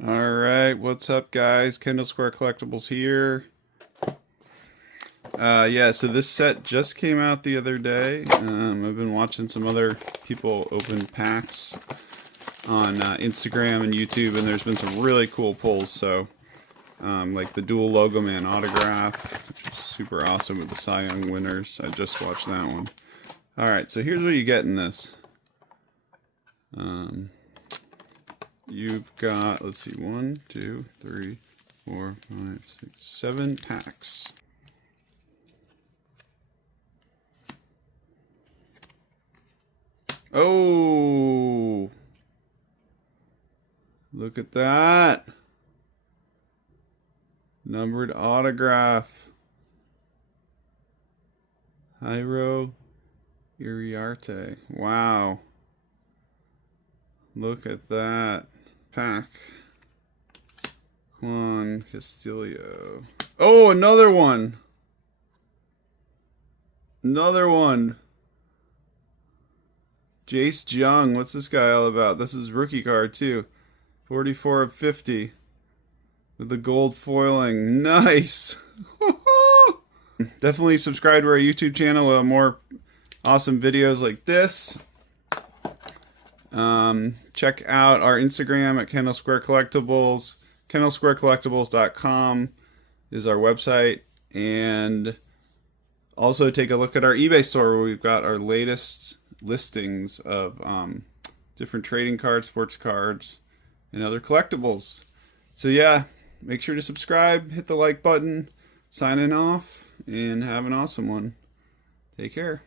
Alright, what's up guys? Kendall Square Collectibles here. Yeah, so this set just came out the other day. I've been watching some other people open packs on Instagram and YouTube, and there's been some really cool pulls. So, like the dual Logo Man autograph, which is super awesome with the Cy Young winners. I just watched that one. Alright, so here's what you get in this. You've got, let's see, 1, 2, 3, 4, 5, 6, 7 packs. Oh! Look at that! Numbered autograph. Jairo Iriarte. Wow. Look at that. Pack. Juan Castillo. Oh, another one. Another one. Jace Jung. What's this guy all about? This is rookie card too. 44 of 50. With the gold foiling. Nice. Definitely subscribe to our YouTube channel. More awesome videos like this. Check out our Instagram at Kendall Square Collectibles. KendallSquareCollectibles.com is our website. And also take a look at our eBay store where we've got our latest listings of different trading cards, sports cards, and other collectibles. So yeah, make sure to subscribe, hit the like button, signing off, and have an awesome one. Take care.